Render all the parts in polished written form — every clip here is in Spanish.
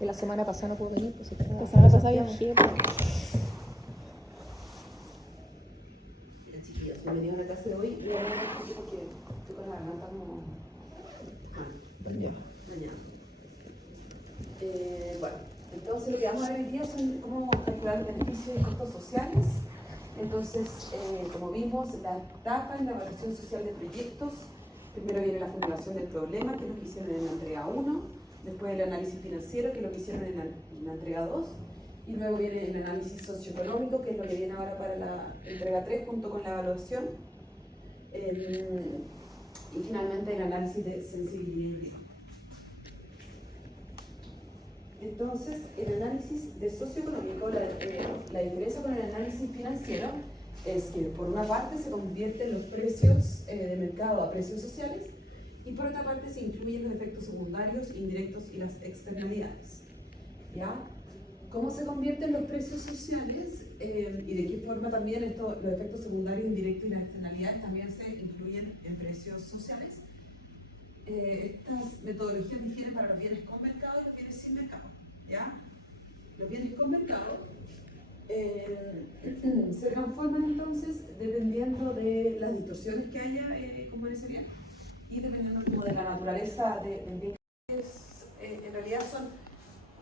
Que la semana pasada no pudo venir, pues La semana pasada viajé. Mira, chiquillos, bienvenidos a la clase de hoy. Voy a hablar un poquito porque estoy con la garganta como Mañana. mañana. Bueno, entonces lo que vamos a ver hoy día son cómo calcular los beneficios y costos sociales. Entonces, como vimos, la etapa en la evaluación social de proyectos. Primero viene la formulación del problema, que es lo que hicieron en la entrega 1, después el análisis financiero, que es lo que hicieron en la entrega 2, y luego viene el análisis socioeconómico, que es lo que viene ahora para la entrega 3, junto con la evaluación, y finalmente el análisis de sensibilidad. Entonces, el análisis de socioeconómico, la diferencia con el análisis financiero es que por una parte se convierten los precios de mercado a precios sociales y por otra parte se incluyen los efectos secundarios, indirectos y las externalidades. ¿Ya? ¿Cómo se convierten los precios sociales y de qué forma también los efectos secundarios, indirectos y las externalidades también se incluyen en precios sociales? Estas metodologías difieren para los bienes con mercado y los bienes sin mercado. ¿Ya? Los bienes con mercado se transforman entonces dependiendo de las distorsiones que haya como en ese bien y dependiendo como de la naturaleza del bien. En realidad son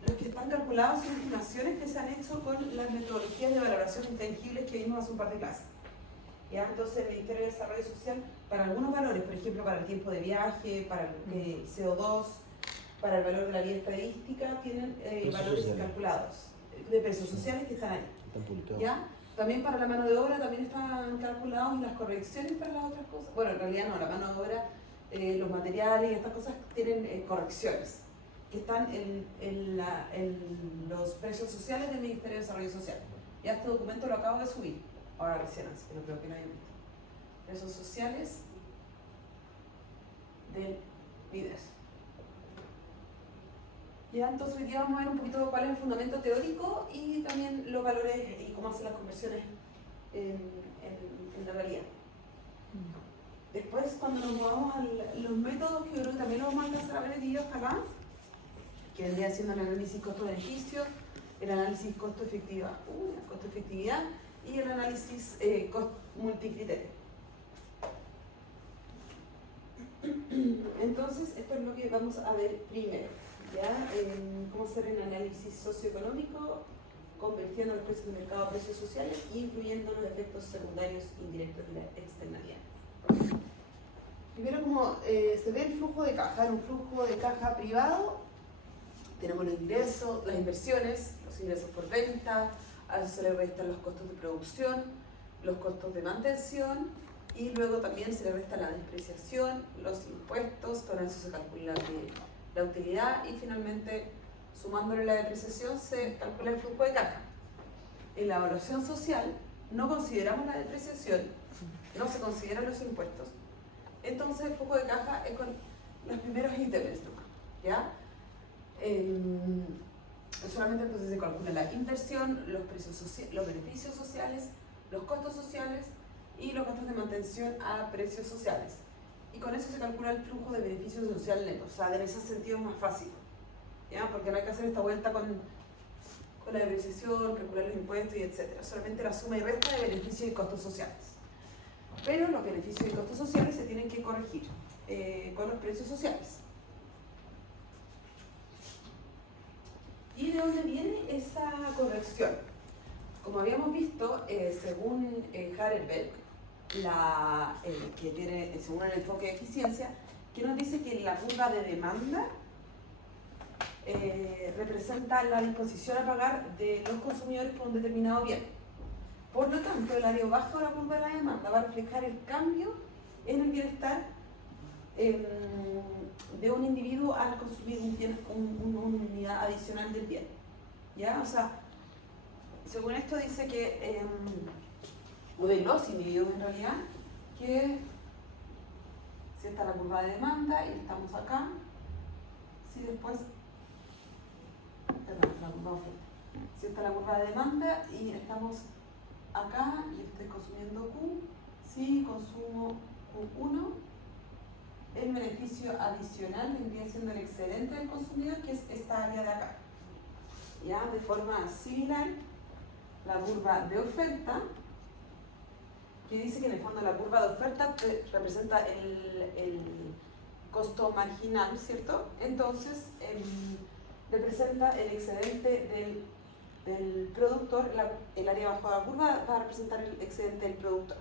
los que están calculados, son estimaciones que se han hecho con las metodologías de valoración intangibles que vimos hace un par de clases. ¿Ya? Entonces el Ministerio de Desarrollo Social, para algunos valores, por ejemplo para el tiempo de viaje, para el CO2, para el valor de la vida estadística, tienen valores calculados de precios sociales que están ahí. ¿Ya? También para la mano de obra también están calculados y las correcciones para las otras cosas. Bueno, en realidad no, la mano de obra, los materiales y estas cosas tienen correcciones que están en los precios sociales del Ministerio de Desarrollo Social. Ya este documento lo acabo de subir, ahora recién, así que no creo que lo hayan visto. Precios sociales del MIDES. Ya, entonces hoy día vamos a ver un poquito cuál es el fundamento teórico y también los valores y cómo hacer las conversiones en la realidad. Después, cuando nos movamos a los métodos, que yo creo que también lo vamos a alcanzar a ver hoy día acá, que vendría siendo el análisis costo-beneficio, el análisis costo-efectividad y el análisis multicriterio. Entonces, esto es lo que vamos a ver primero. ¿Ya? Cómo hacer el análisis socioeconómico, convirtiendo los precios de mercado a precios sociales y incluyendo los efectos secundarios, indirectos y la externalidad. Primero, como se ve el flujo de caja, en un flujo de caja privado, tenemos los ingresos, las inversiones, los ingresos por venta, a eso se le restan los costos de producción, los costos de mantención y luego también se le resta la depreciación, los impuestos, con eso se calcula la utilidad y finalmente, sumándole la depreciación, se calcula el flujo de caja. En la evaluación social no consideramos la depreciación, no se consideran los impuestos, entonces el flujo de caja es con los primeros ítems, ¿ya? Solamente entonces se calcula la inversión, los beneficios sociales, los costos sociales y los gastos de mantención a precios sociales. Y con eso se calcula el flujo de beneficios social neto. O sea, en ese sentido es más fácil, ¿ya? Porque no hay que hacer esta vuelta con la depreciación, calcular los impuestos y etc. Solamente la suma y resta de beneficios y costos sociales. Pero los beneficios y costos sociales se tienen que corregir con los precios sociales. ¿Y de dónde viene esa corrección? Como habíamos visto, según Harelbel, que tiene, según el enfoque de eficiencia, que nos dice que la curva de demanda representa la disposición a pagar de los consumidores por un determinado bien. Por lo tanto, el área baja de la curva de la demanda va a reflejar el cambio en el bienestar de un individuo al consumir una unidad adicional del bien. ¿Ya? O sea, según esto dice que, o de los individuos en realidad, que si esta es la curva de demanda y estamos acá, si después, perdón, la curva de oferta, si esta es la curva de demanda y estamos acá y estoy consumiendo Q, si consumo Q1, el beneficio adicional vendría siendo el excedente del consumidor, que es esta área de acá. ¿ya? De forma similar, la curva de oferta, que dice que en el fondo la curva de oferta representa el costo marginal, ¿cierto? Entonces, representa el excedente del productor, el área abajo de la curva va a representar el excedente del productor.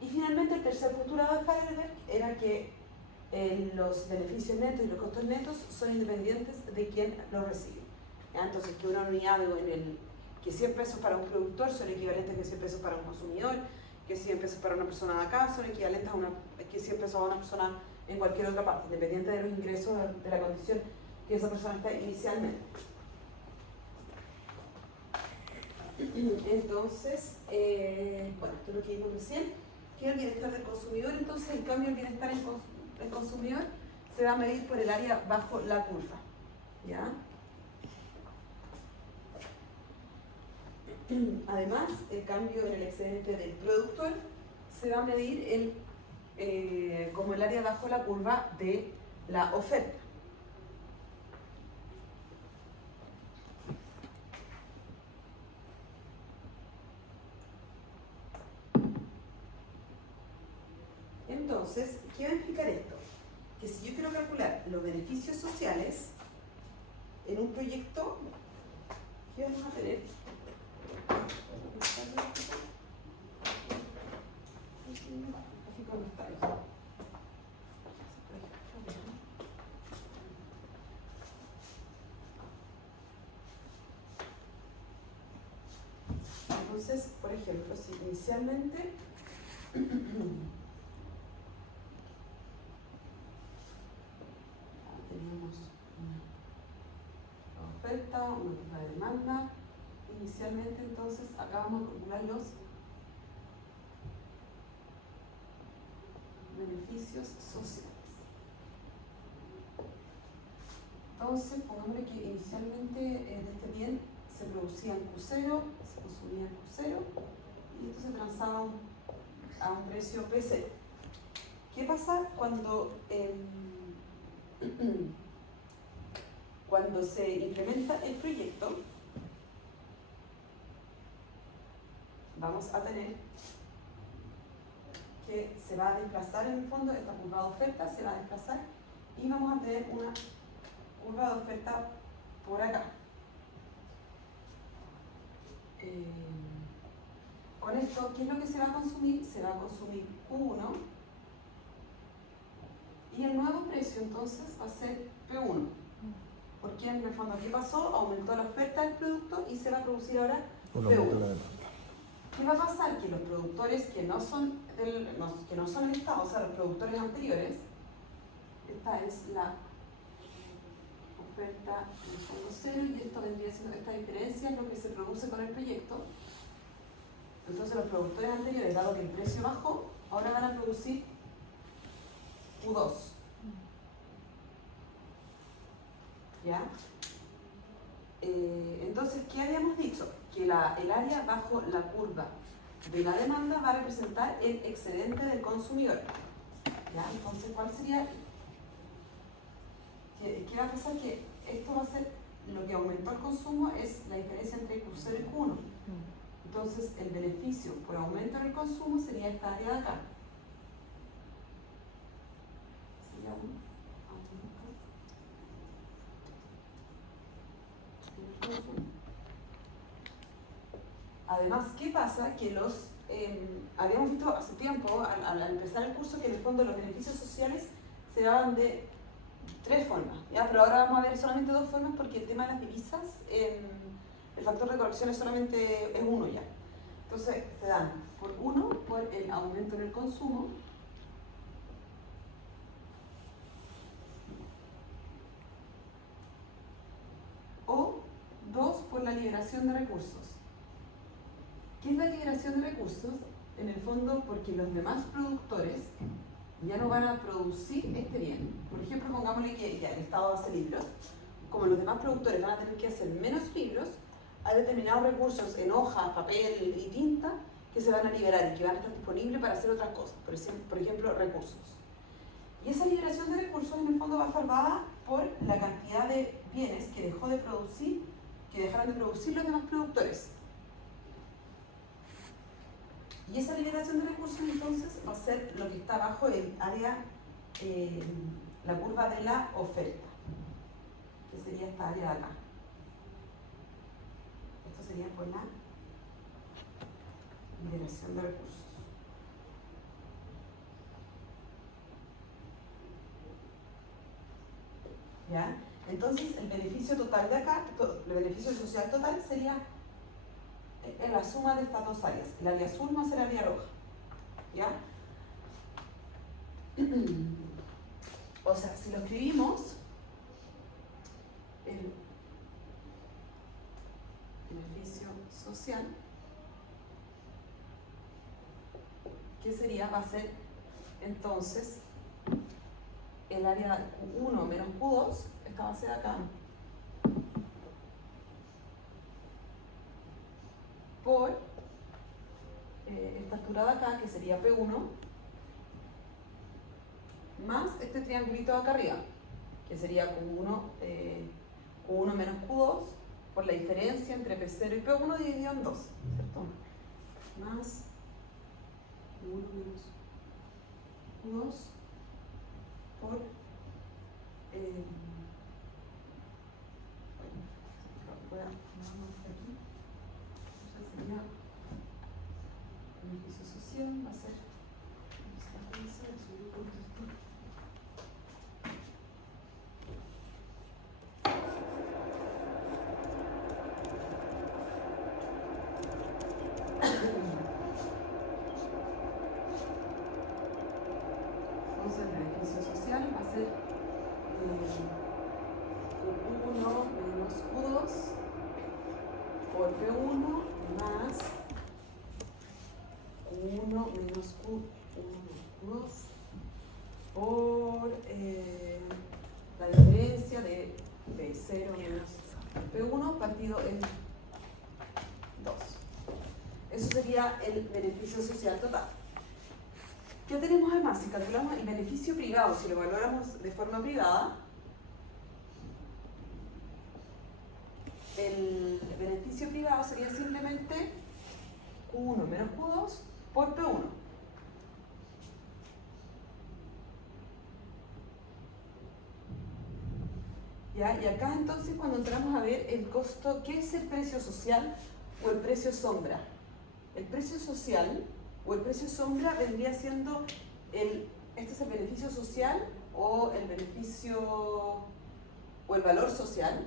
Y finalmente el tercer postulado de Heidelberg era que los beneficios netos y los costos netos son independientes de quien los recibe. ¿Ya? Entonces, que una unidad que 100 pesos para un productor son equivalentes a que 100 pesos para un consumidor, que 100 pesos para una persona de acá son equivalentes a que 100 pesos a una persona en cualquier otra parte, independiente de los ingresos de la condición que esa persona está inicialmente. Entonces, bueno, esto es lo que vimos recién, que el bienestar del consumidor, entonces el cambio del bienestar del consumidor se va a medir por el área bajo la curva, ¿ya? Además, el cambio en el excedente del productor se va a medir como el área bajo la curva de la oferta. Entonces, ¿qué va a implicar esto? Que si yo quiero calcular los beneficios sociales en un proyecto, ¿qué vamos a tener? Aquí con los tallos. Entonces, por ejemplo, si inicialmente teníamos una oferta, una curva de demanda, inicialmente entonces acá vamos a calcular los beneficios sociales. Entonces, pongámosle que inicialmente de este bien se producía en Q0, se consumía en Q0 y esto se transaba a un precio P0. ¿Qué pasa cuando cuando se implementa el proyecto? Vamos a tener que se va a desplazar en el fondo, esta curva de oferta se va a desplazar y vamos a tener una curva de oferta por acá. Con esto, ¿qué es lo que se va a consumir? Se va a consumir Q1 y el nuevo precio entonces va a ser P1. Porque en el fondo, ¿qué pasó? Aumentó la oferta del producto y se va a producir ahora P1. ¿Qué va a pasar? Que los productores que no son el Estado, o sea, los productores anteriores, esta es la oferta en el fondo cero y esto vendría siendo, esta diferencia es lo que se produce con el proyecto. Entonces los productores anteriores, dado que el precio bajó, ahora van a producir Q2. ¿Ya? Entonces, ¿qué habíamos dicho? Que el área bajo la curva de la demanda va a representar el excedente del consumidor. ¿Ya? Entonces, ¿cuál sería? ¿Qué va a pasar? Que esto va a ser, lo que aumentó el consumo es la diferencia entre Q0 y Q1. Entonces, el beneficio por aumento en el consumo sería esta área de acá. Sería un aumento en el consumo. Además, ¿qué pasa? Que habíamos visto hace tiempo, al empezar el curso, que en el fondo los beneficios sociales se daban de 3 formas, ¿ya? Pero ahora vamos a ver solamente 2 formas porque el tema de las divisas, el factor de corrección es solamente uno ya. Entonces se dan por uno, por el aumento en el consumo, o 2, por la liberación de recursos. ¿Qué es la liberación de recursos? En el fondo, porque los demás productores ya no van a producir este bien. Por ejemplo, pongámosle que ya el Estado hace libros. Como los demás productores van a tener que hacer menos libros, hay determinados recursos en hojas, papel y tinta que se van a liberar y que van a estar disponibles para hacer otras cosas. Por ejemplo, recursos. Y esa liberación de recursos en el fondo va a estar dada por la cantidad de bienes que dejó de producir que dejaron de producir los demás productores. Y esa liberación de recursos entonces va a ser lo que está bajo el área, la curva de la oferta, que sería esta área de acá. Esto sería por la liberación de recursos. ¿Ya? Entonces el beneficio total de acá, el beneficio social total sería la suma de estas dos áreas. El área azul más el área roja. ¿Ya? O sea, si lo escribimos, el beneficio social, ¿qué sería? Va a ser entonces el área Q1 menos Q2, esta base de acá, por esta altura de acá, que sería P1, más este triangulito de acá arriba, que sería Q1 menos Q2, por la diferencia entre P0 y P1 dividido en 2, ¿cierto? Más Q1 menos Q2 por sería el beneficio social, va a ser entonces el beneficio social va a ser Q1 menos Q2 por P1 más Q1 menos Q2 por la diferencia de P0 menos P1 partido en 2. Eso sería el beneficio social total. ¿Qué tenemos además? Si calculamos el beneficio privado, si lo valoramos de forma privada, el beneficio privado sería simplemente Q1 menos Q2 por P1. ¿Ya? Y acá entonces cuando entramos a ver el costo, ¿qué es el precio social o el precio sombra? El precio social o el precio sombra vendría siendo este es el beneficio social o el beneficio o el valor social.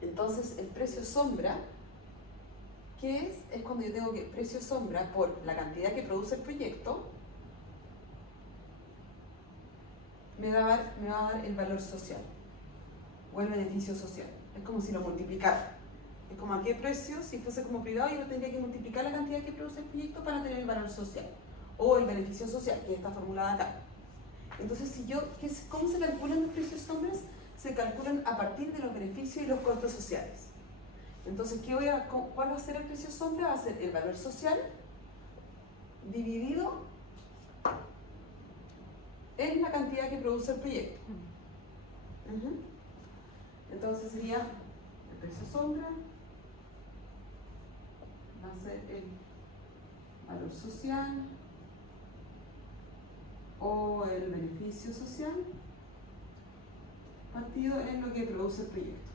Entonces el precio sombra, ¿qué es? Es cuando yo tengo que precio sombra por la cantidad que produce el proyecto me va a dar el valor social o el beneficio social. Es como si lo multiplicara. Es como a qué precio, si fuese como privado, yo tendría que multiplicar la cantidad que produce el proyecto para tener el valor social o el beneficio social, que está formulada acá. Entonces, ¿cómo se calculan los precios sombras? Se calculan a partir de los beneficios y los costos sociales. Entonces, ¿cuál va a ser el precio sombra? Va a ser el valor social dividido en la cantidad que produce el proyecto. Entonces sería el precio sombra, va a ser el valor social o el beneficio social partido en lo que produce el proyecto.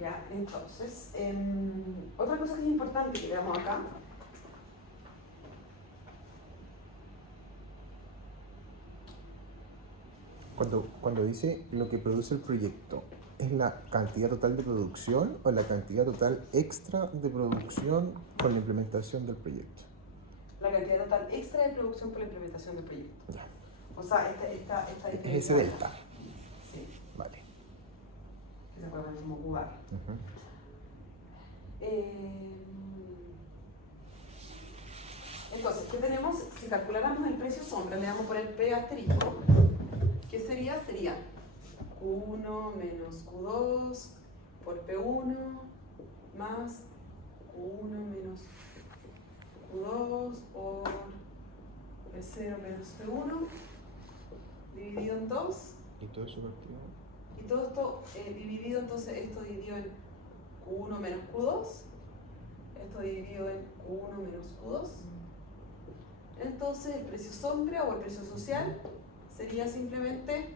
Ya, entonces, otra cosa que es importante que veamos acá. Cuando dice lo que produce el proyecto, ¿es la cantidad total de producción o la cantidad total extra de producción con la implementación del proyecto? La cantidad total extra de producción por la implementación del proyecto. Ya. O sea, esta Es ese delta. Sí. Vale. Que se puede ver como jugar. Entonces, ¿qué tenemos? Si calculáramos el precio sombra, le damos por el P asterisco. ¿Qué sería? Sería Q1 menos Q2 por P1 más Q1 menos Q2 por P0 menos P1 dividido en 2. Y todo eso partido. Y todo esto dividido, entonces esto dividido en Q1 menos Q2. Esto dividido en Q1 menos Q2. Entonces el precio sombra o el precio social sería simplemente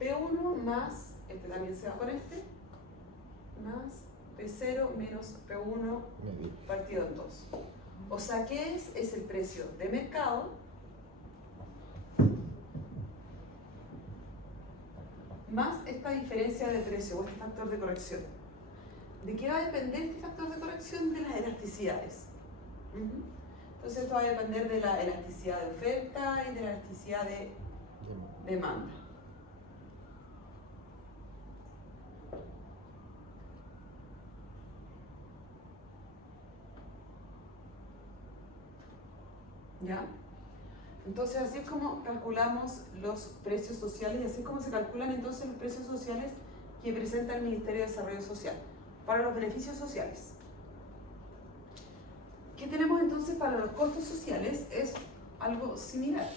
P1 más, este también se va con este, más P0 menos P1 Medio. partido en 2. O sea, ¿qué es? Es el precio de mercado más esta diferencia de precio o este factor de corrección. ¿De qué va a depender este factor de corrección? De las elasticidades. Entonces esto va a depender de la elasticidad de oferta y de la elasticidad de demanda. ¿Ya? Entonces así es como calculamos los precios sociales y así es como se calculan entonces los precios sociales que presenta el Ministerio de Desarrollo Social para los beneficios sociales. ¿Qué tenemos entonces para los costos sociales? Es algo similar.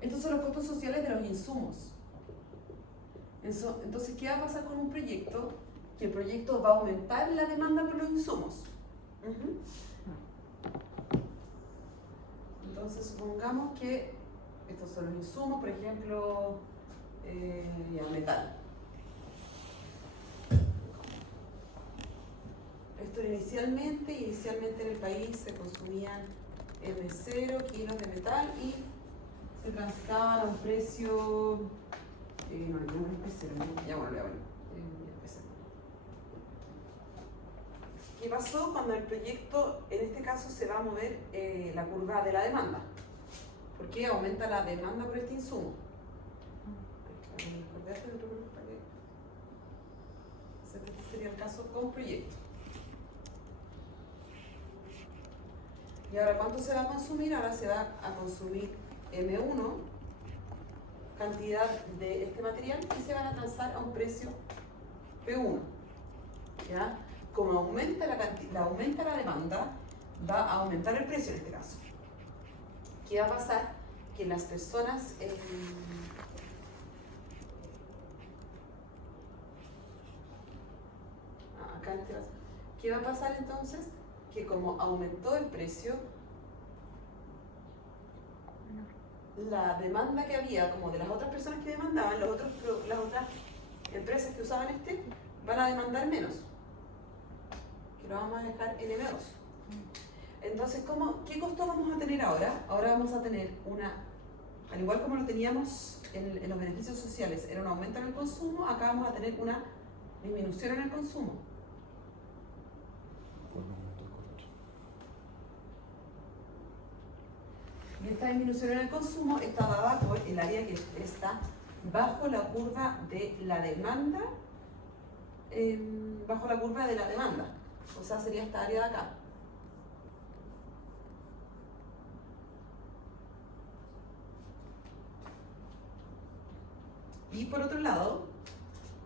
Estos son los costos sociales de los insumos. Entonces, ¿qué va a pasar con un proyecto? Que el proyecto va a aumentar la demanda por los insumos. Entonces, supongamos que estos son los insumos, por ejemplo, metal. Esto inicialmente en el país se consumían M0 kilos de metal y se transitaban a un precio, no le pongo un precio, ya bueno, ¿qué pasó cuando el proyecto, en este caso, se va a mover la curva de la demanda? Porque aumenta la demanda por este insumo. Este sería el caso con proyecto. Y ahora, ¿cuánto se va a consumir? Ahora se va a consumir M1, cantidad de este material, y se van a transar a un precio P1. ¿Ya? Como aumenta la demanda, va a aumentar el precio en este caso. ¿Qué va a pasar? Que las personas ¿qué va a pasar entonces? Que como aumentó el precio, la demanda que había como de las otras personas que demandaban, las otras empresas que usaban este, van a demandar menos. Que lo vamos a dejar en M2. Entonces, ¿qué costo vamos a tener ahora? Ahora vamos a tener al igual como lo teníamos en los beneficios sociales, era un aumento en el consumo, acá vamos a tener una disminución en el consumo. Y esta disminución en el consumo está dada por el área que está bajo la curva de la demanda, o sea, sería esta área de acá. Y por otro lado,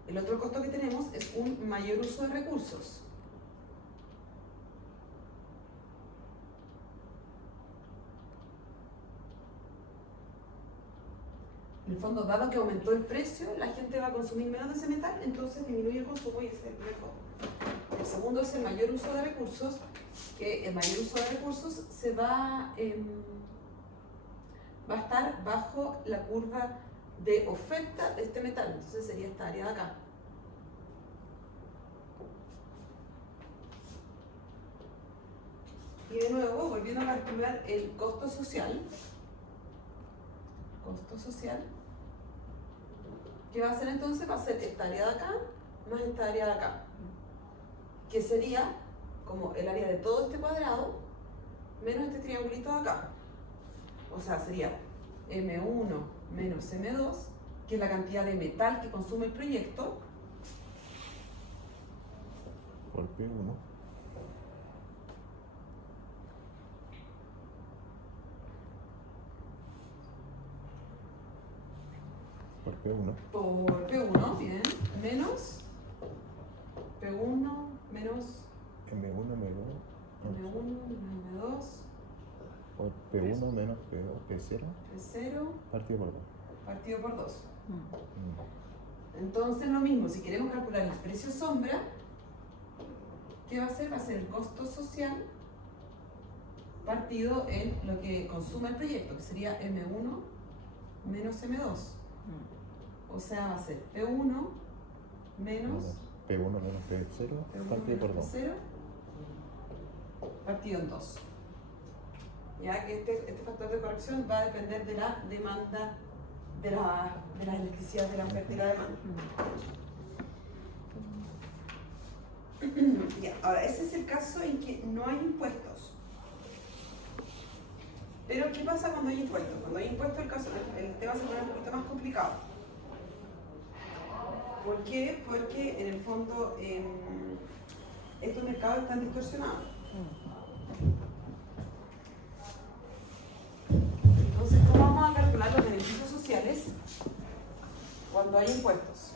el otro costo que tenemos es un mayor uso de recursos. En el fondo, dado que aumentó el precio, la gente va a consumir menos de ese metal, entonces disminuye el consumo y ese es el primer costo. El segundo es el mayor uso de recursos, que el mayor uso de recursos se va a estar bajo la curva de oferta de este metal, entonces sería esta área de acá. Y de nuevo, volviendo a calcular el costo social, ¿qué va a hacer entonces? Va a ser esta área de acá más esta área de acá, que sería como el área de todo este cuadrado menos este triangulito de acá. O sea, sería M1 menos M2, que es la cantidad de metal que consume el proyecto, por P1. Por P1, bien, menos P1 menos M1 menos M1 por P1 menos P0 P0 partido por 2. partido por 2. Entonces lo mismo, si queremos calcular el precio sombra, ¿qué va a ser? Va a ser el costo social partido en lo que consume el proyecto, que sería M1 menos M2. O sea, va a ser P1 menos P1 menos P0 P1 partido por menos 2. P0 partido en 2. Ya que este factor de corrección va a depender de la demanda de la electricidad, de la oferta y la demanda. Ya, ahora, ese es el caso en que no hay impuestos. Pero, ¿qué pasa cuando hay impuestos? Cuando hay impuestos, el tema se pone un poquito más complicado. ¿Por qué? Porque, en el fondo, estos mercados están distorsionados. Entonces, ¿cómo vamos a calcular los beneficios sociales cuando hay impuestos?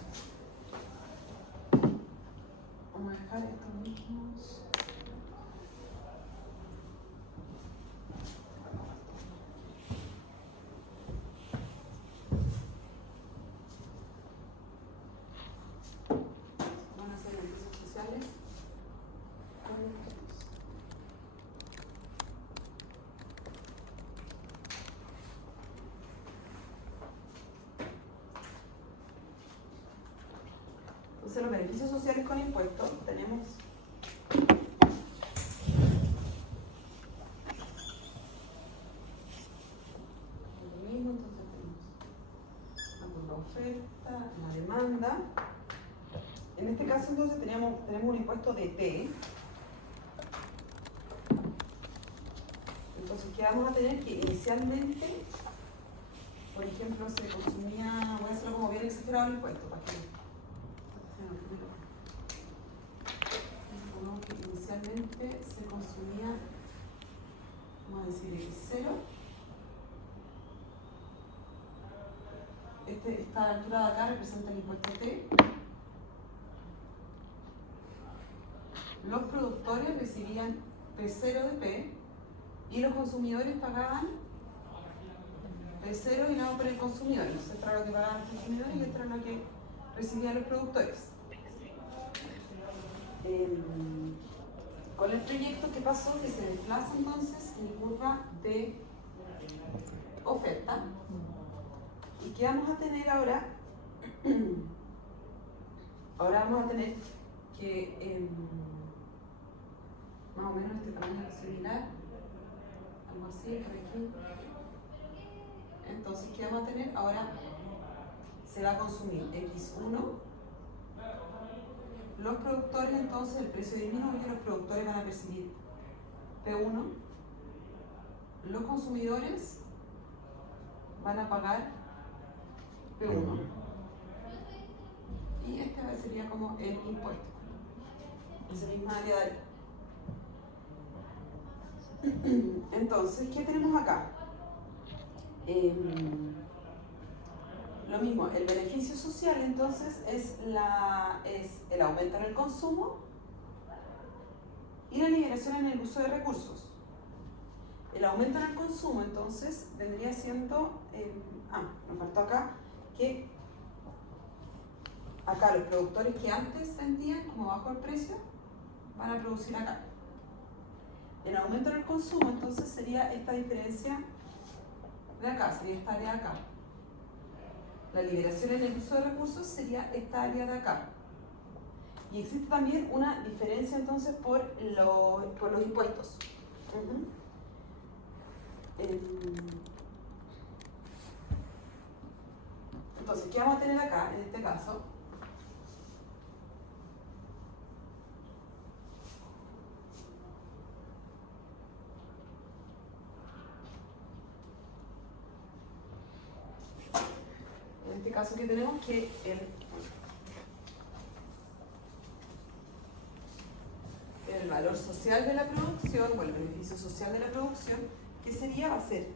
Vamos a dejar estos mismos. Van a ser beneficios sociales con impuestos. Entonces, los beneficios sociales con impuestos tenemos lo mismo, entonces tenemos la oferta, la demanda. En este caso, entonces, tenemos un impuesto de T. Entonces, ¿qué vamos a tener? Que inicialmente, por ejemplo, se consumía, voy a hacerlo como bien exagerado el impuesto, para que inicialmente se consumía, vamos a decir, X0. Esta altura de acá representa el impuesto T. Los productores recibían P0 de P y los consumidores pagaban P0 y no por el consumidor. Entonces, esto era lo que pagaban los consumidores y esto era lo que recibían los productores. Con el proyecto, ¿qué pasó? Que se desplaza entonces en curva de oferta. ¿Y qué vamos a tener ahora? Ahora vamos a tener que más o menos este tamaño es similar, algo así, por aquí. Entonces, ¿qué vamos a tener? Ahora se va a consumir X1. Los productores, entonces, el precio disminuye, los productores van a percibir P1. Los consumidores van a pagar P1. Y este sería como el impuesto. Esa misma área de ahí. Entonces, ¿qué tenemos acá? Lo mismo, el beneficio social entonces es el aumento en el consumo y la liberación en el uso de recursos. El aumento en el consumo entonces vendría siendo, nos faltó acá, que acá los productores que antes vendían como bajo el precio van a producir acá. El aumento en el consumo entonces sería esta diferencia de acá, sería esta área de acá. La liberación en el uso de recursos sería esta área de acá. Y existe también una diferencia entonces por los impuestos. Entonces, ¿qué vamos a tener acá en este caso? En este caso que tenemos que el valor social de la producción o el beneficio social de la producción, ¿qué sería? Va a ser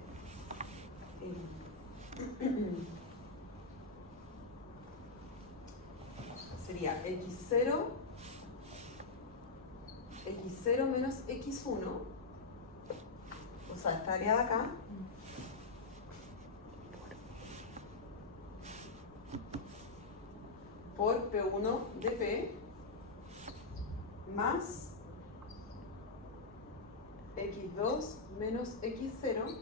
sería X0 menos X1, o o sea, esta área de acá, por P1 de P más x2 menos x0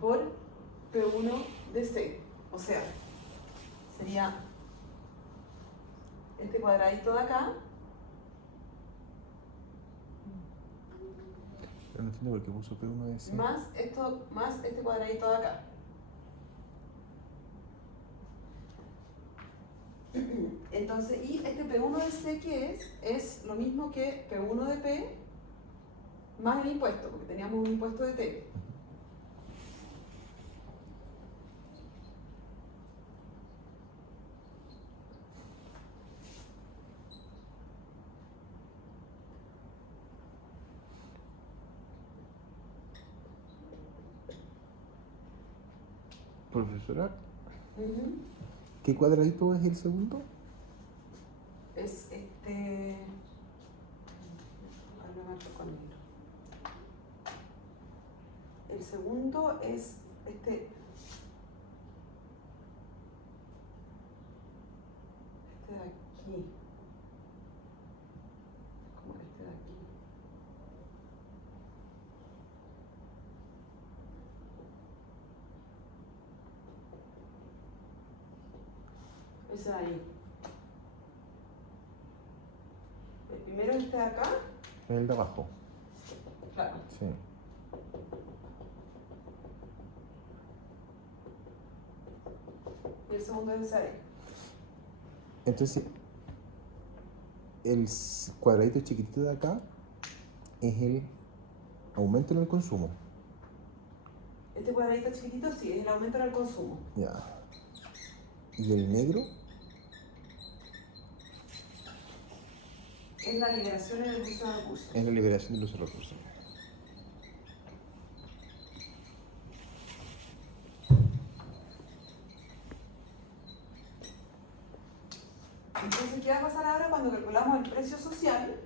por P1 de C. O sea, sería este cuadradito de acá Pero no entiendo por qué puso P1 de C. más esto, más este cuadradito de acá. Entonces, y este P1 de C, ¿qué es? Es lo mismo que P1 de P más el impuesto, porque teníamos un impuesto de T. Profesora, Ujú. ¿qué cuadradito es el segundo? Es este... Ahí lo marco con negro. El segundo es este... Este de aquí. Como este de aquí. Ese de ahí. El primero es este de acá. El de abajo. Claro. Sí. Y el segundo es ese de ahí. Entonces, el cuadradito chiquitito de acá es el aumento en el consumo. Este cuadradito chiquitito sí, es el aumento en el consumo. Ya. Y el negro Es la liberación en el uso de recursos. es la liberación del uso de recursos. Entonces, ¿qué va a pasar ahora cuando calculamos el precio social?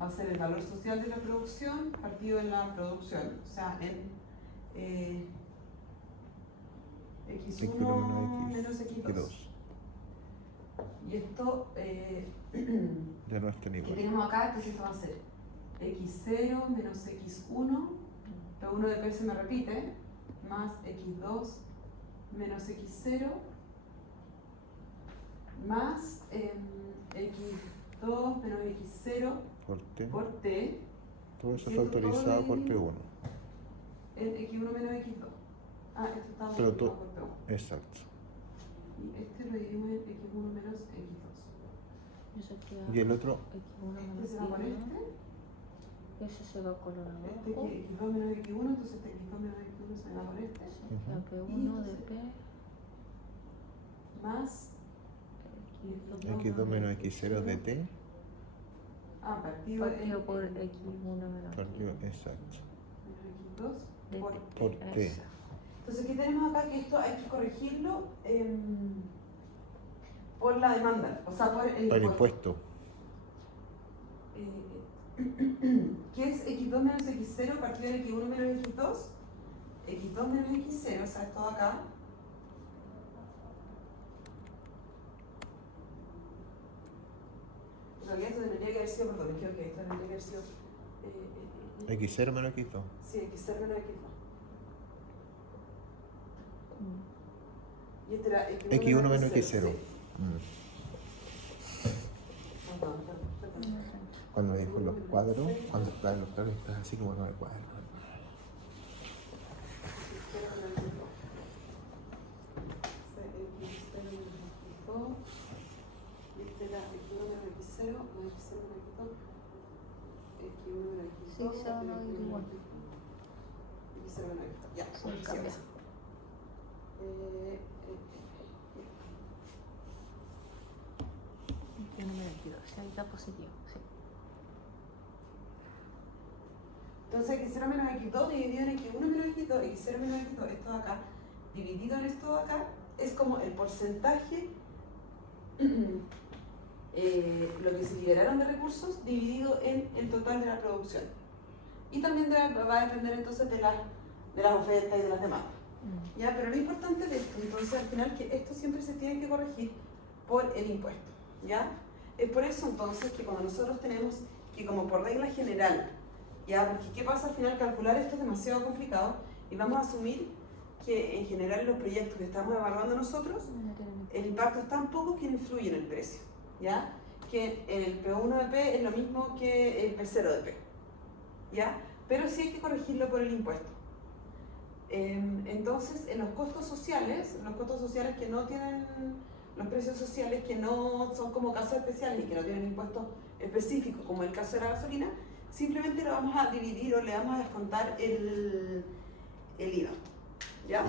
Va a ser el valor social de la producción partido en la producción, o sea, en x1 menos x2. Y esto Ya no está que igual. tenemos acá, entonces esto va a ser x0 menos x1, P1 de P se me repite, más x2 menos x0, más x2 menos x0 Por T. por T, Todo eso ¿cierto? factorizado Todo por dividido P1. en x1 menos x2. Ah, esto está Pero multiplicado tú- por P1. Exacto. Y este lo dividimos en x1 menos x2. Eso queda Y el otro, x1 Este menos se va con y1. este. Ese se va con el Este abajo. que x2 menos x1, entonces este x2 menos x1 se va con este. Sí, queda P1 de P. Más X2 menos X0 de T. partido Partido por x1 menos Partido, exacto. menos x2 de por por T. Esa. Entonces, ¿qué tenemos acá? Que esto hay que corregirlo por la demanda, o sea, por el Para el impuesto. impuesto. ¿Qué es x2 menos x0 partido de x1 menos x2? x2 menos x0, o sea, esto de acá. En realidad esto tendría que haber sido, perdón, me equivoqué, esto tendría que haber sido... X0 menos X2. Sí, x0 menos x2. Y este era X1 menos X0. Sí. Mm. Perdón, perdón. Cuando me dijo los cuadros, cuando están los cuadros, estás así como no me cuadros. Sí, se van a ir igual. Ya, Sí, pues, cambia. Este número aquí, o ahí está positivo, sí. Entonces x0 menos x2 dividido en x1 menos x2, x0 menos x2, esto de acá, dividido en esto de acá, es como el porcentaje lo que se liberaron de recursos dividido en el total de la producción. Y también va a depender entonces de las ofertas y de las demandas. ¿Ya? Pero lo importante de esto, entonces al final, que esto siempre se tiene que corregir por el impuesto. ¿Ya? Es por eso entonces que cuando nosotros tenemos que, como por regla general, ¿ya? Porque ¿qué pasa al final? Calcular esto es demasiado complicado y vamos a asumir que en general los proyectos que estamos evaluando nosotros, el impacto es tan poco que no influye en el precio, ¿ya? Que el P1 de P es lo mismo que el P0 de P, ¿ya? Pero sí hay que corregirlo por el impuesto. Entonces, en los costos sociales que no tienen, los precios sociales que no son como casos especiales y que no tienen impuestos específicos, como el caso de la gasolina, simplemente lo vamos a dividir o le vamos a descontar el IVA, ¿ya?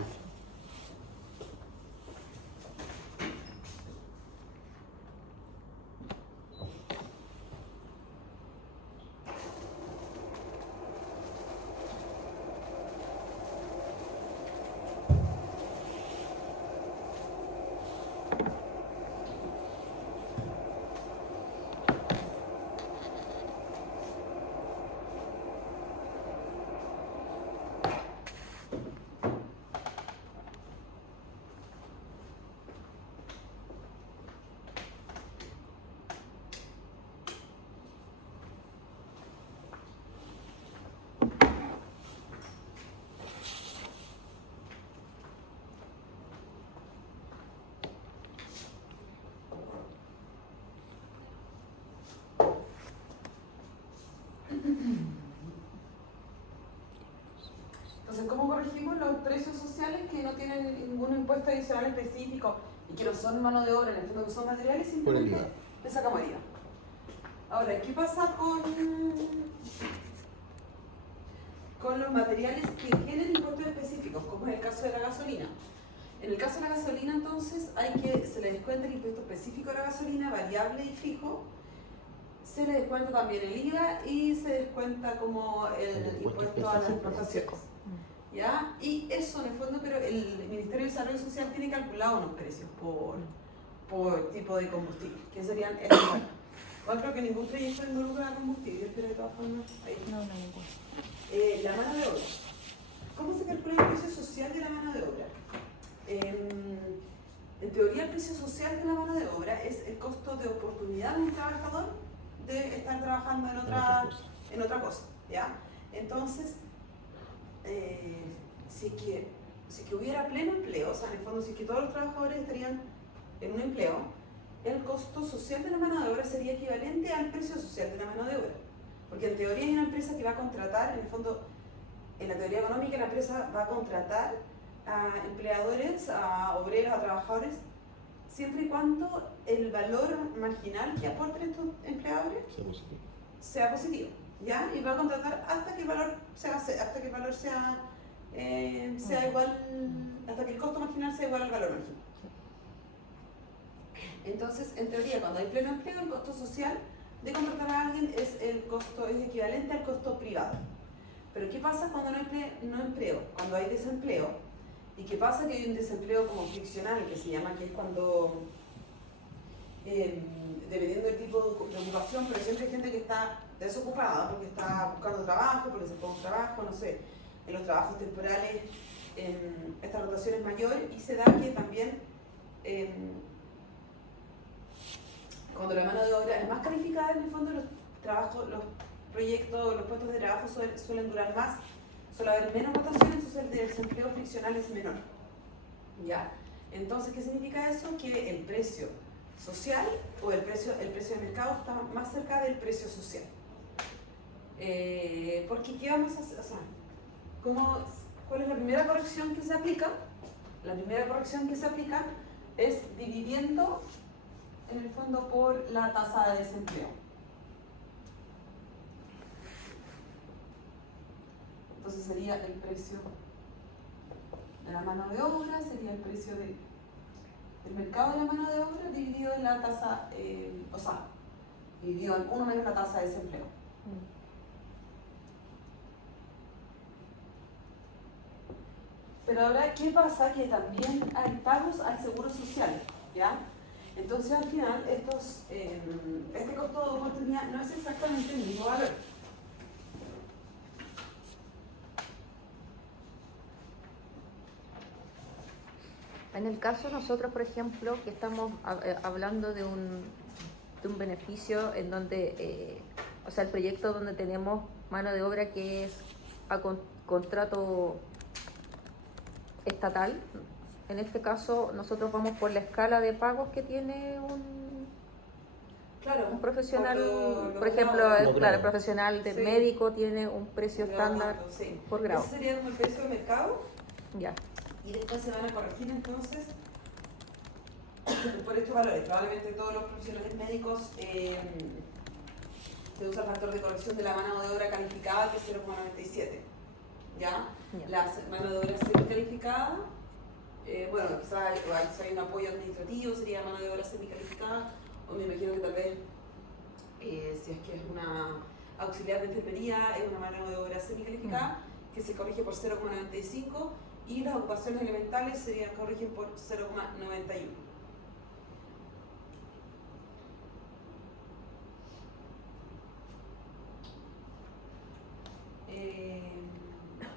Entonces, ¿cómo corregimos los precios sociales que no tienen ningún impuesto adicional específico y que no son mano de obra, en el fondo que son materiales? Simplemente le sacamos el IVA. Ahora, ¿qué pasa con los materiales que tienen impuestos específicos, como es el caso de la gasolina? En el caso de la gasolina, entonces, se le descuenta el impuesto específico a la gasolina, variable y fijo. Se le descuenta también el IVA y se descuenta como el impuesto a las exportaciones. ¿Ya? Y eso en el fondo, pero el Ministerio de Desarrollo Social tiene calculado unos precios por tipo de combustible, que serían estos. Igual creo que ningún proyecto involucra combustible, pero de todas formas, ahí. No, ninguno. La mano de obra. ¿Cómo se calcula el precio social de la mano de obra? En teoría, el precio social de la mano de obra es el costo de oportunidad de un trabajador de estar trabajando en otra cosa, ¿ya? Entonces, si es que hubiera pleno empleo, o sea, en el fondo, si es que todos los trabajadores estarían en un empleo, el costo social de la mano de obra sería equivalente al precio social de la mano de obra. Porque en teoría hay una empresa que va a contratar, en el fondo, en la teoría económica, la empresa va a contratar a empleadores, a obreros, a trabajadores, siempre y cuando el valor marginal que aporten estos empleadores sea positivo, ¿ya? Y va a contratar hasta que el valor sea igual, hasta que el costo marginal sea igual al valor marginal. Entonces, en teoría, cuando hay pleno empleo, el costo social de contratar a alguien es equivalente al costo privado. Pero ¿qué pasa cuando no empleo? Cuando hay desempleo. ¿Y qué pasa? Que hay un desempleo como friccional, que se llama, que es cuando, dependiendo del tipo de ocupación, pero siempre hay gente que está desocupada porque está buscando trabajo, porque se pone un trabajo, no sé, en los trabajos temporales esta rotación es mayor y se da que también cuando la mano de obra es más calificada, en el fondo los proyectos, los puestos de trabajo suelen durar más, suele haber menos rotación, entonces el desempleo friccional es menor. ¿Ya? Entonces, ¿qué significa eso? Que el precio social o el precio de mercado está más cerca del precio social. Porque ¿qué vamos a hacer? O sea, ¿cuál es la primera corrección que se aplica? La primera corrección que se aplica es dividiendo en el fondo por la tasa de desempleo. Entonces sería el precio de la mano de obra, sería el precio del mercado de la mano de obra dividido en la tasa, dividido en 1 menos la tasa de desempleo. Pero ahora, ¿qué pasa? Que también hay pagos al seguro social, ¿ya? Entonces al final estos España no es exactamente el mismo valor. En el caso nosotros, por ejemplo, que estamos hablando de un beneficio en donde, o sea, el proyecto donde tenemos mano de obra que es a contrato estatal, en este caso nosotros vamos por la escala de pagos que tiene Claro, un profesional, por grado. ejemplo, Como claro, el grado. profesional de Sí. médico tiene un precio Grado estándar tanto, sí. por grado. Ese sería como el precio de mercado Ya. y después se van a corregir entonces por estos valores. Probablemente todos los profesionales médicos se usa el factor de corrección de la mano de obra calificada que es 0,97. ¿Ya? Ya. La mano de obra semicalificada, bueno, quizás hay un apoyo administrativo, sería mano de obra semicalificada, o me imagino que tal vez, si es que es una auxiliar de enfermería, es una mano de obra semicalificada, que se corrige por 0,95, y las ocupaciones elementales se corrigen por 0,91.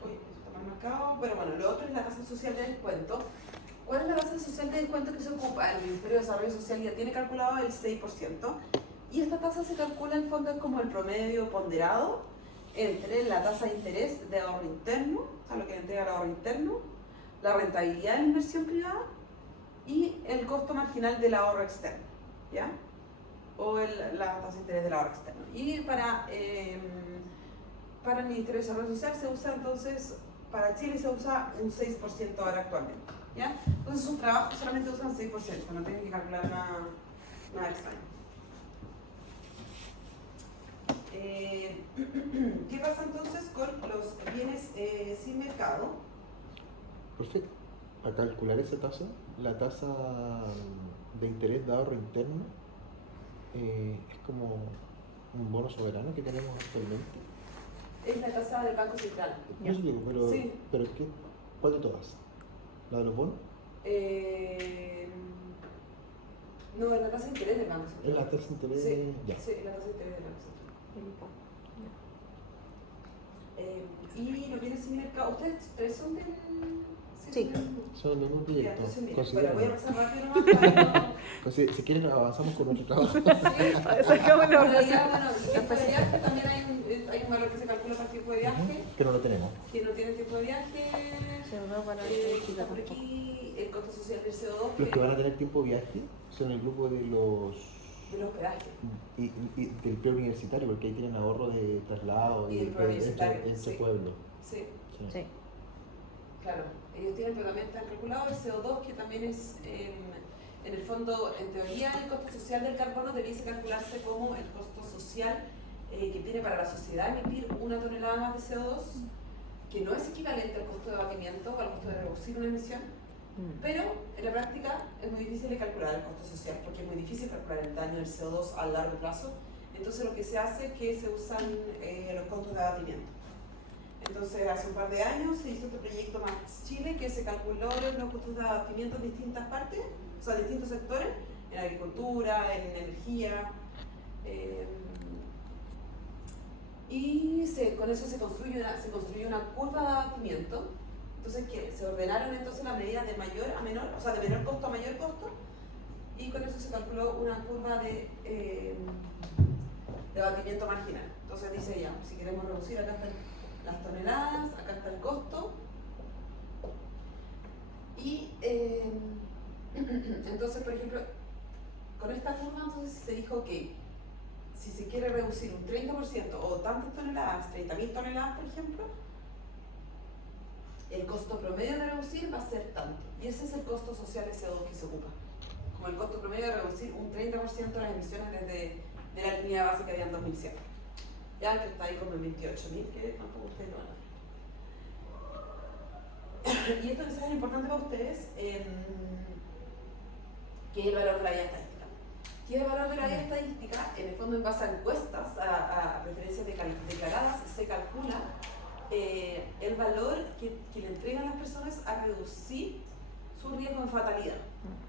Uy, esto está mal marcado, pero bueno, lo otro es la tasa social de descuento. ¿Cuál es la tasa social de descuento que se ocupa? El Ministerio de Desarrollo Social ya tiene calculado el 6%, y esta tasa se calcula en fondo es como el promedio ponderado entre la tasa de interés de ahorro interno, o sea, lo que le entrega el ahorro interno, la rentabilidad de la inversión privada y el costo marginal del ahorro externo, ¿ya? O la tasa de interés del ahorro externo. Y para el Ministerio de Desarrollo Social se usa entonces, para Chile se usa un 6% ahora actualmente, ¿ya? Entonces sus trabajos solamente usan 6%, no tienen que calcular nada extraño. ¿Qué pasa entonces con los bienes sin mercado? Perfecto. Para calcular esa tasa, la tasa de interés de ahorro interno es como un bono soberano que tenemos actualmente. Es la tasa del Banco Central. Yo sí digo, pero, Sí. pero ¿qué? ¿Cuál de todas? ¿La de los bonos? No, es la tasa de interés del Banco Central. ¿Es la tasa de interés? Sí, Ya. sí, es la tasa de interés del Banco Central. Y los bienes sin mercado, ¿ustedes tres son del...? Sí. Son de un Ya, proyecto. entonces mira, bueno, Consideramos. voy a pasar rápido nomás para no... Si quieren avanzamos con nuestro trabajo. Sacamos la Bueno, ya, bueno, y tiempo de viaje también hay un valor que se calcula para el tiempo de viaje, Que no lo tenemos. que no tiene tiempo de viaje, está por aquí el costo social del CO2, Los que van a tener tiempo de viaje son el grupo de los del hospedaje. y del preuniversitario, porque ahí tienen ahorro de traslado Y del preuniversitario, entre sí. pueblos. Sí, Sí. Sí. claro. Ellos tienen, pero también están calculado el CO2, que también es, en el fondo, en teoría, el costo social del carbono debiese calcularse como el costo social que tiene para la sociedad emitir 1 tonelada más de CO2, que no es equivalente al costo de abatimiento o al costo de reducir una emisión, pero en la práctica es muy difícil de calcular el costo social, porque es muy difícil calcular el daño del CO2 a largo plazo. Entonces lo que se hace es que se usan los costos de abatimiento. Entonces, hace un par de años se hizo este proyecto Max Chile, que se calculó los costos de abatimiento en distintas partes, o sea, distintos sectores, en agricultura, en energía, y con eso se construyó una curva de abatimiento. Entonces, que se ordenaron entonces las medidas de mayor a menor, o sea, de menor costo a mayor costo, y con eso se calculó una curva de abatimiento marginal. Entonces dice ya, si queremos reducir, acá están las toneladas, acá está el costo, y entonces, por ejemplo, con esta curva entonces se dijo que si se quiere reducir un 30% o tantas toneladas, 30.000 toneladas por ejemplo, el costo promedio de reducir va a ser tanto, y ese es el costo social de CO2 que se ocupa, como el costo promedio de reducir un 30% de las emisiones desde la línea base que había en 2100. Ya que está ahí como en 28.000, que tampoco ustedes lo van a ver. Y esto quizás es importante para ustedes, que es el valor de la vía estadística. ¿Qué es el valor de la vía estadística? En el fondo, en base a encuestas, a preferencias declaradas, se calcula el valor que le entregan las personas a reducir su riesgo de fatalidad,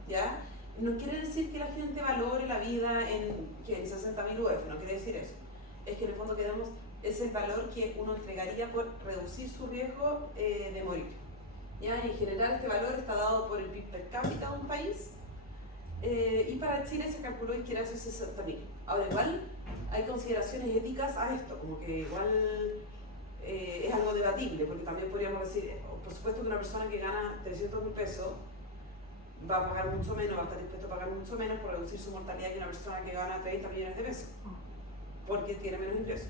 ¿ya? no quiere decir que la gente valore la vida en 60.000 UF, no quiere decir eso. Es que en el fondo queremos, es el valor que uno entregaría por reducir su riesgo de morir. ¿Ya? En general este valor está dado por el PIB per cápita de un país, y para Chile se calculó que era esos 60.000. Ahora igual hay consideraciones éticas a esto, como que igual es algo debatible, porque también podríamos decir, por supuesto que una persona que gana 300.000 pesos va a pagar mucho menos, va a estar dispuesto a pagar mucho menos por reducir su mortalidad que una persona que gana 30 millones de pesos, porque tiene menos ingresos.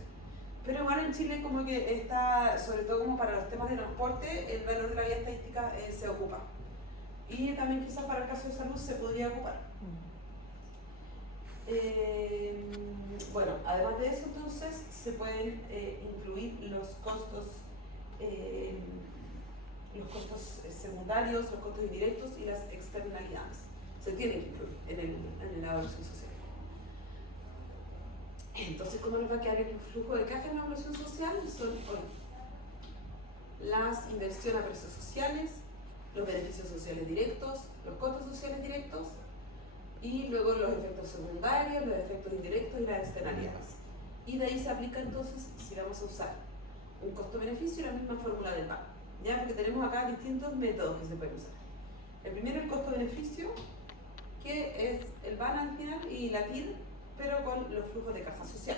Pero igual en Chile como que está, sobre todo como para los temas de transporte, el valor de la vida estadística se ocupa. Y también quizás para el caso de salud se podría ocupar. Bueno, además de eso entonces se pueden incluir los costos secundarios, los costos indirectos y las externalidades. Se tienen que incluir en la evaluación social. Entonces, ¿cómo nos va a quedar el flujo de caja en la evaluación social? Son las inversiones a precios sociales, los beneficios sociales directos, los costos sociales directos, y luego los efectos secundarios, los efectos indirectos y las externalidades. Y de ahí se aplica entonces si vamos a usar un costo-beneficio y la misma fórmula del BAN. ¿Ya? Porque tenemos acá distintos métodos que se pueden usar. El primero, el costo-beneficio, que es el BAN al final y la TIR, pero con los flujos de caja social.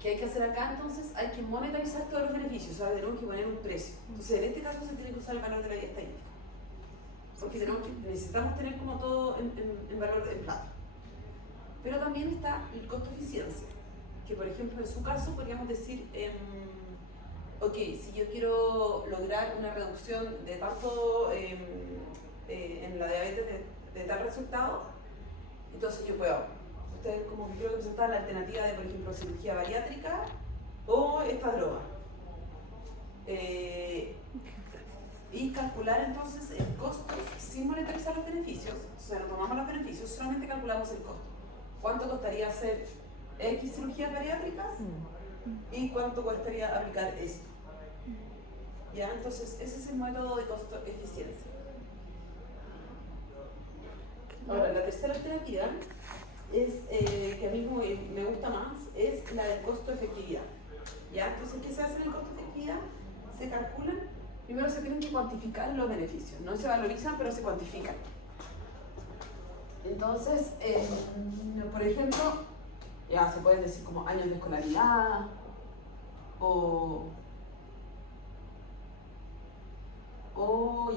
¿Qué hay que hacer acá entonces? Hay que monetarizar todos los beneficios, o sea, tenemos que poner un precio. Entonces, en este caso se tiene que usar el valor de la vida estadística, porque necesitamos tener como todo en valor en plata. Pero también está el costo eficiencia, que por ejemplo en su caso podríamos decir, ok, si yo quiero lograr una reducción de tanto en la diabetes de tal resultado, entonces yo puedo, ustedes como que quiero presentar la alternativa de por ejemplo cirugía bariátrica o esta droga. Y calcular entonces el costo sin monetarizar los beneficios, o sea, no tomamos los beneficios, solamente calculamos el costo. ¿Cuánto costaría hacer X cirugías bariátricas? ¿Y cuánto costaría aplicar esto? ¿Ya? Entonces, ese es el método de costo-eficiencia. Ahora, la tercera alternativa es, que a mí me gusta más, es la del costo-efectividad. ¿Ya? Entonces, ¿qué se hace en el costo-efectividad? Se calculan. Primero se tienen que cuantificar los beneficios, no se valorizan, pero se cuantifican. Entonces, por ejemplo, ya se pueden decir como años de escolaridad, o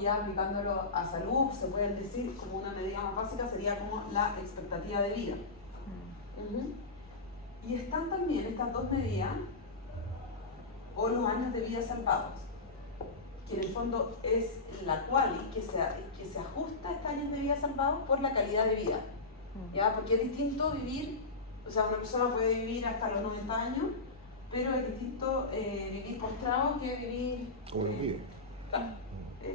ya aplicándolo a salud, se pueden decir como una medida más básica, sería como la expectativa de vida. Y están también estas dos medidas, o los años de vida salvados, que en el fondo es la quali que se ajusta a estos años de vida salvados por la calidad de vida. ¿Ya? Porque es distinto vivir, o sea, una persona puede vivir hasta los 90 años, pero es distinto vivir postrado que vivir... Como el vive.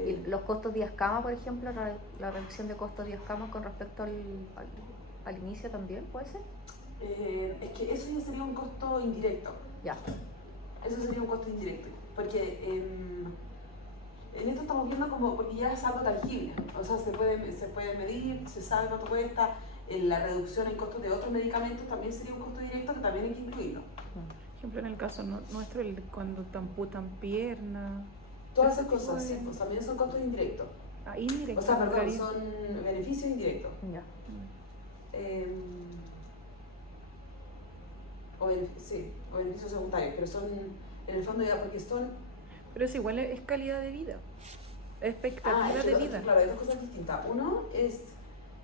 Y los costos días cama, por ejemplo, la reducción de costos días cama con respecto al inicio también, ¿puede ser? Es que eso ya sería un costo indirecto. Ya. Eso sería un costo indirecto, porque en esto estamos viendo como, porque ya es algo tangible, o sea, se puede medir, se sabe cuánto cuesta, la reducción en costos de otros medicamentos también sería un costo directo que también hay que incluirlo. Por ejemplo, en el caso nuestro, cuando te amputan piernas. Todas esas cosas, sí, pues también son costos indirectos. Indirectos. O sea, perdón, son beneficios indirectos. Ya. O beneficios secundarios, pero son, en el fondo ya, porque son... Pero es igual, es calidad de vida, expectativa de vida. Claro, hay dos cosas distintas. Uno es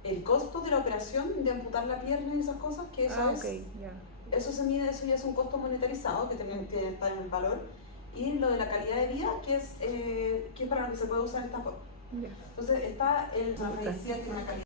el costo de la operación de amputar la pierna y esas cosas, que eso eso se mide, eso ya es un costo monetarizado que también tiene que estar en el valor. Y lo de la calidad de vida, que es para lo que se puede usar esta forma. Entonces está el medicina que tiene una calidad